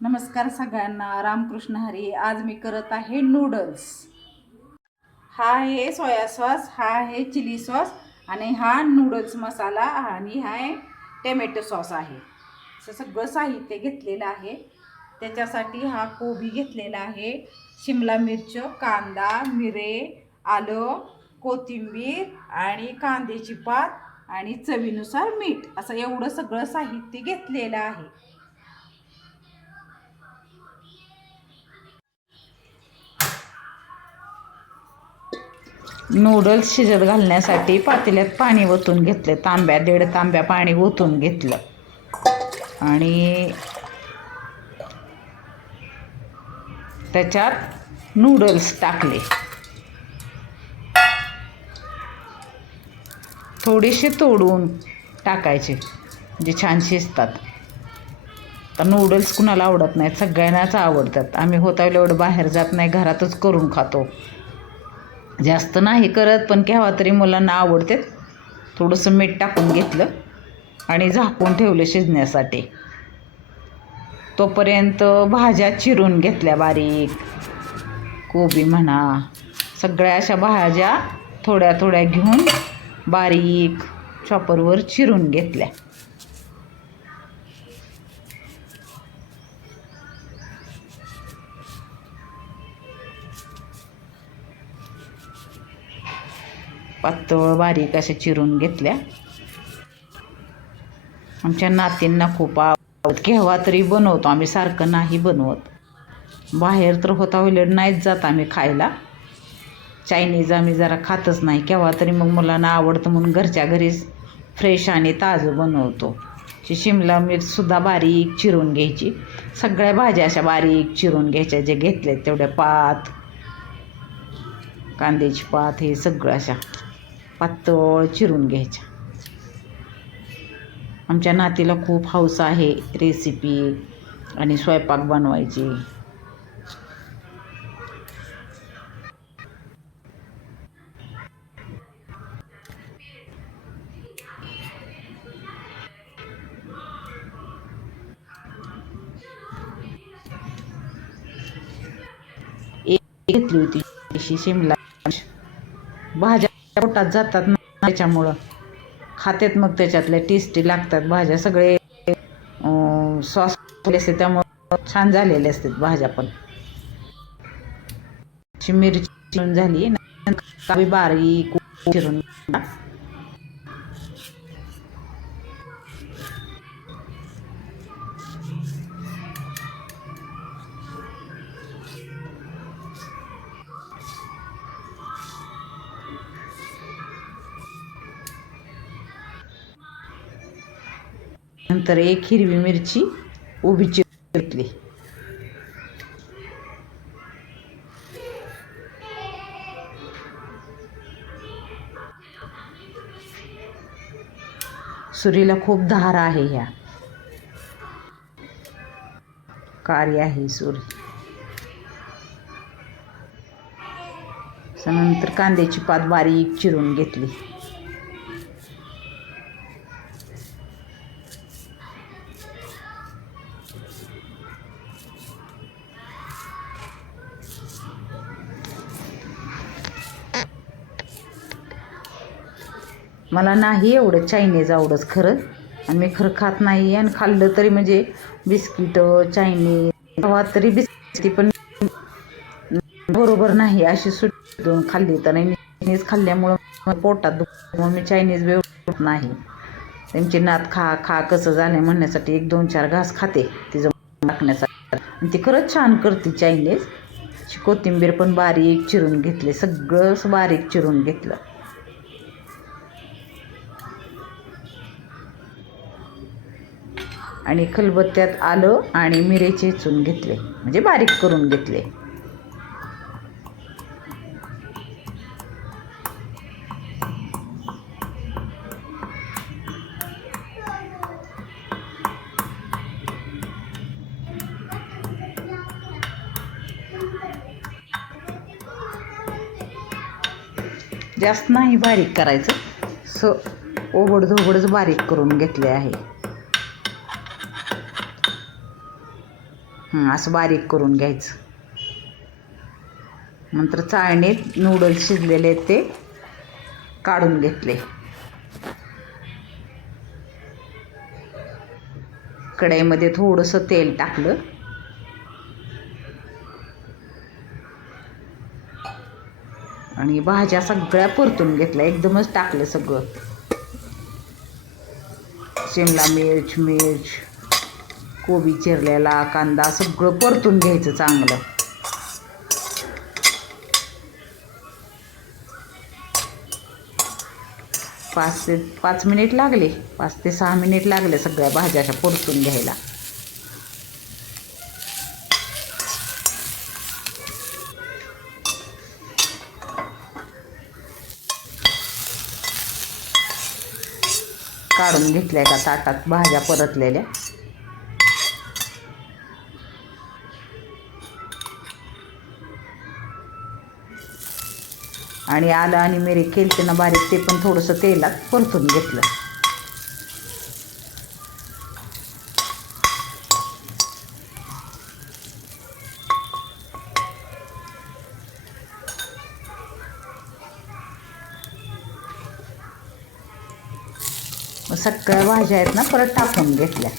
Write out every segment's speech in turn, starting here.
नमस्कार सगळ्यांना, रामकृष्ण हरी. आज मी करत आहे नूडल्स. हा आहे सोया सॉस, हा आहे चिली सॉस आणि हा नूडल्स मसाला आणि हा टोमॅटो सॉस आहे. असं सगळं साहित्य घेतलेलं आहे. त्याच्यासाठी हा कोबी घेतलेला आहे, शिमला मिरच, कांदा, मिरे, आलं, कोथिंबीर आणि कांद्याची पात आणि चवीनुसार मीठ, असं एवढं सगळं साहित्य घेतलेलं आहे. नूडल्स शिजत घालण्यासाठी पातेल्यात पाणी ओतून घेतले. तांब्या 1.5 तांब्या पाणी ओतून घेतलं आणि त्याच्यात नूडल्स टाकले. थोडेसे तोडून टाकायचे म्हणजे छान शिजतात. तर नूडल्स कुणाला आवडत नाहीत, सगळ्यांनाच आवडतात. आम्ही होता एवढं बाहेर जात नाही, घरातच करून खातो. जास्त नाही करत, पण केव्हा तरी मुलांना आवडते. थोडंसं मीठ टाकून घेतलं आणि झाकून ठेवलं शिजण्यासाठी. तोपर्यंत भाज्या चिरून घेतल्या बारीक. कोबी म्हणा, सगळ्या अशा भाज्या थोड्या थोड्या घेऊन बारीक चॉपरवर चिरून घेतल्या. पातळ बारीक अशा चिरून घेतल्या. आमच्या नातींना खूप आवडत. केव्हा तरी बनवतो आम्ही, सारखं नाही बनवत. बाहेर तर होता होईल नाहीच जात आम्ही खायला. चायनीज आम्ही जरा खातच नाही. केव्हा तरी मग मुलांना आवडतं म्हणून घरच्या घरीच फ्रेश आणि ताजं बनवतो. शिमला मिरचसुद्धा बारीक चिरून घ्यायची. सगळ्या भाज्या अशा बारीक चिरून घ्यायच्या, जे घेतले तेवढ्या. पात, कांद्याची पात, हे सगळं अशा पातळ चिरून घ्यायच्या. आमच्या नातीला खूप हौस आहे रेसिपी आणि स्वयंपाक बनवायची. एक घेतली होती अशी शिमला. भाज्या पोटात जातात ना, त्याच्यामुळं खातेत. मग त्याच्यातल्या टेस्टी लागतात भाज्या. सगळे सॉस असते त्यामुळं छान झालेले असतात भाज्या. पण मिरची चिरून झाली, बारीक चिरून. नंतर एक हिरवी मिरची उभी चिरून घेतली. सुरीला खूप धार आहे, ह्या कार्य आहे सुरी. नंतर कांद्याची पात बारीक चिरून घेतली. मला नाही एवढं चायनीज आवडत खरं, आणि मी खरं खात नाही. आणि खाल्लं तरी म्हणजे बिस्किट चायनीज केव्हा तरी बिस्किट, पण बरोबर नाही. अशी सुट दोन खाल्ली तर नाही. चायनीज खाल्ल्यामुळं पोटात दुखतं, मग मी चायनीज व्यवस्थित नाही. त्यांची नात खा खा कसं झालं म्हणण्यासाठी 1-2-4 घास खाते तिचं टाकण्यासाठी. आणि ती खरंच छान करते चायनीज. कोथिंबीर पण बारीक चिरून घेतले, सगळं बारीक चिरून घेतलं. आणि खलबत्त्यात आलं आणि मिरे चेचून घेतले, म्हणजे बारीक करून घेतले. जास्त नाही बारीक करायचं, ओबडधोबडच बारीक करून घेतले आहे. असं बारीक करून घ्यायचं. नंतर चाळणीत नूडल्स शिजलेले ते काढून घेतले. कढईमध्ये थोडंसं तेल टाकलं. आणि भाज्या सगळ्या परतून घेतल्या. एकदमच टाकलं सगळं. शिमला मिर्च, कोबी चिरलेला, कांदा सगळं परतून घ्यायचं चांगलं. 5 मिनिट लागले. 5 ते 6 मिनिट लागले सगळ्या भाज्या अशा परतून घ्यायला. काढून घेतल्या एका ताटात भाज्या परतलेल्या. आणि आलं आणि मिरी केलते ना बारीक, ते पण थोडंसं तेलात परतून घेतलं. मग सगळ्या भाज्या आहेत ना परत टाकून घेतल्या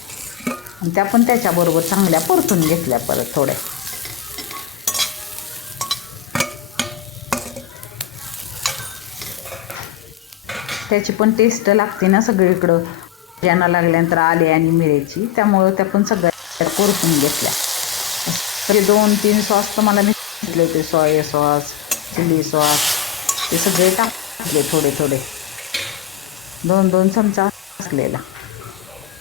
आणि त्या पण त्याच्याबरोबर चांगल्या परतून घेतल्या परत थोड्या. त्याची पण टेस्ट लागते ना सगळीकडं. ज्यांना लागल्यानंतर आले आणि मिरची, त्यामुळं त्या पण सगळ्या परतून घेतल्या. तरी 2-3 सॉस तर मला घेतले होते. सोया सॉस, चिली सॉस, ते सगळे टाकले थोडे थोडे. 2-2 चमचा असलेला.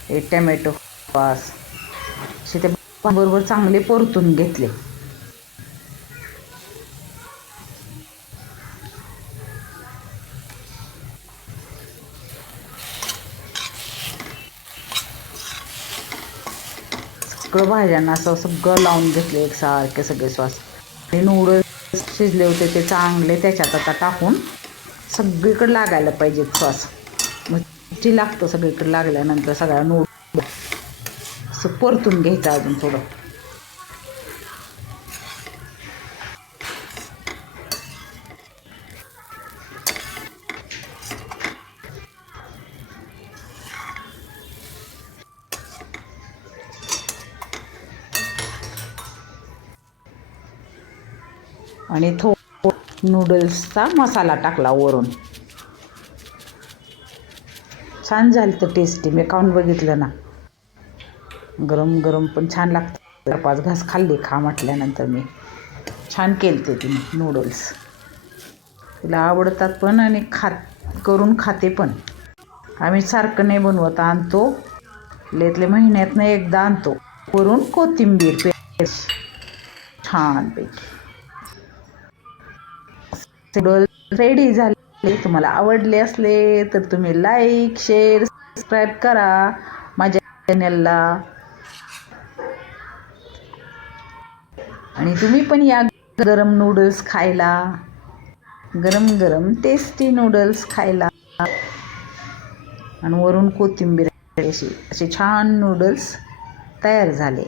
एक टमॅटो सॉस असे ते बरोबर चांगले परतून घेतले. सगळं भाज्यांना असं सगळं लावून घेतले एकसारखे सगळे सॉस. आणि नूडल्स शिजले होते ते चांगले त्याच्यात आता टाकून सगळीकडे लागायला पाहिजेत सॉस. मग ची लागतं सगळीकडे लागल्यानंतर सगळ्या नूडल्स असं परतून घ्यायचं अजून थोडं. आणि थोडं नूडल्सचा मसाला टाकला वरून. छान झालं तर टेस्टी. मी खाऊन बघितलं ना, गरम गरम पण छान लागतं. 4-5 घास खाल्ले खा म्हटल्यानंतर. मी छान केलते तिने नूडल्स. तिला आवडतात पण आणि करून खाते पण. आम्ही सारखं नाही बनवत, आणतो लेतले महिन्यातनं एकदा आणतो. वरून कोथिंबीर पेस्ट छानपैकी. नूडल्स रेडी झाले. तुम्हाला आवडले असले तर तुम्ही लाईक, शेअर, सबस्क्राईब करा माझ्या चॅनलला. आणि तुम्ही पण या गरम नूडल्स खायला, गरम गरम टेस्टी नूडल्स खायला. आणि वरून कोथिंबीर. असे छान नूडल्स तयार झाले.